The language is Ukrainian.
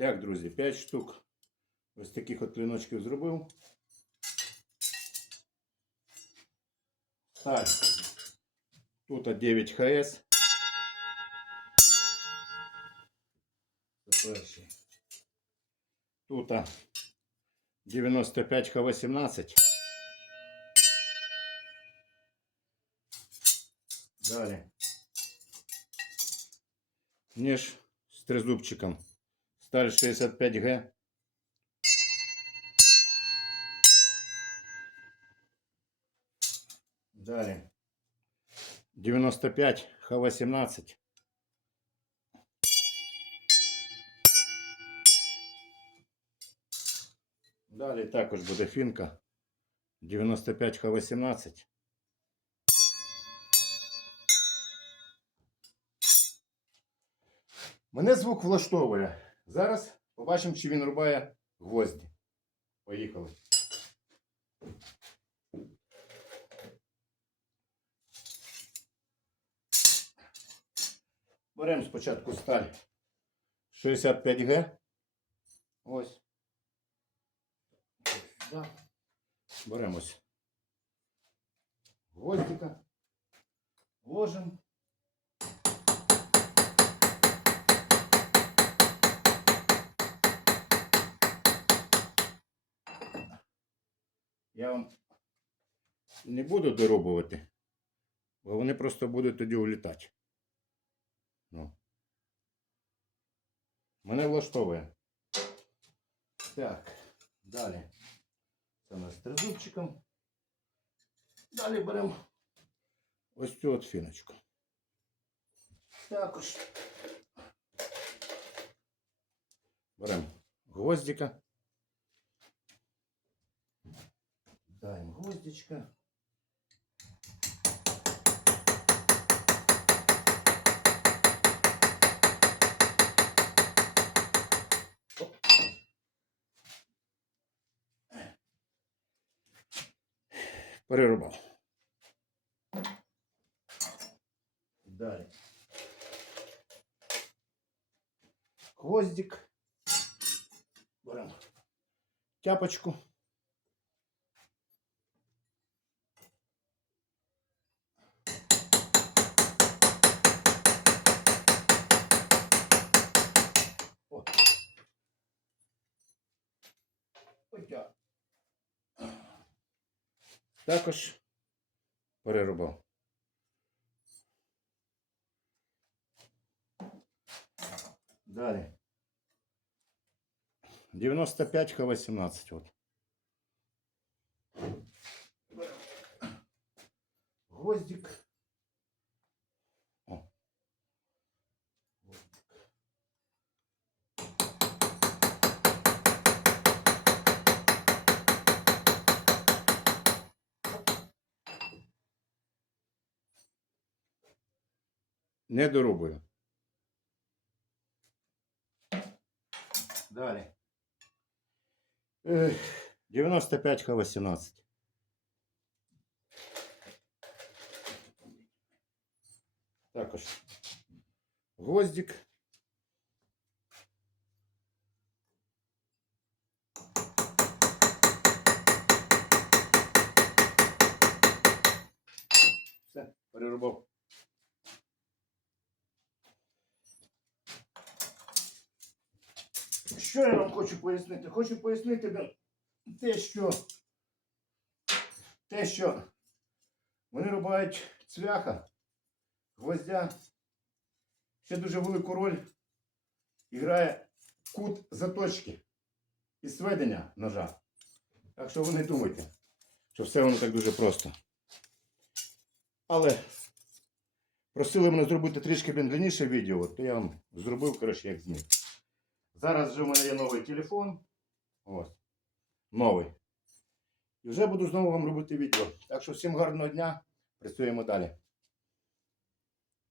Так, друзі, 5 штук ось таких от клиночків зробив. Так. Тут 9 ХС. Це перший. Тут 95 Х18. Далі. Ніж з тризубчиком. Сталь 65Г. Далі. 95 Х18. Далі також буде фінка. 95 Х18. Мене звук влаштовує. Зараз побачимо, чи він рубає гвозді. Поїхали. Беремо спочатку сталь 65Г. Ось. Сюди. Беремо ось гвоздика. Ложимо. Не буду доробувати, бо вони просто будуть тоді улітати. Ну. Мене влаштовує. Так, далі. Це у нас тризубчиком. Далі беремо ось цю от фіночку. Також. Беремо гвоздика. Даємо гвоздичка. Перерубав. Далі. Гвоздик. Беремо тяпочку. О. Отя. Також перерубав. Далі. 95 Х18. От. Гвоздик. Не дорубую. Далі. Ех, 95 Х18. Також гвоздик. Все, перерубав. Що я вам хочу пояснити? Хочу пояснити те, що те, що вони рубають цвяха, гвоздя, ще дуже велику роль грає кут заточки і сведення ножа. Так що ви не думайте, що все воно так дуже просто. Але просили мене зробити трішки длинніше відео, то я вам зробив, коротше, як зміг. Зараз вже в мене є новий телефон. Ось. Новий. І вже буду знову вам робити відео. Так що всім гарного дня. Працюємо далі.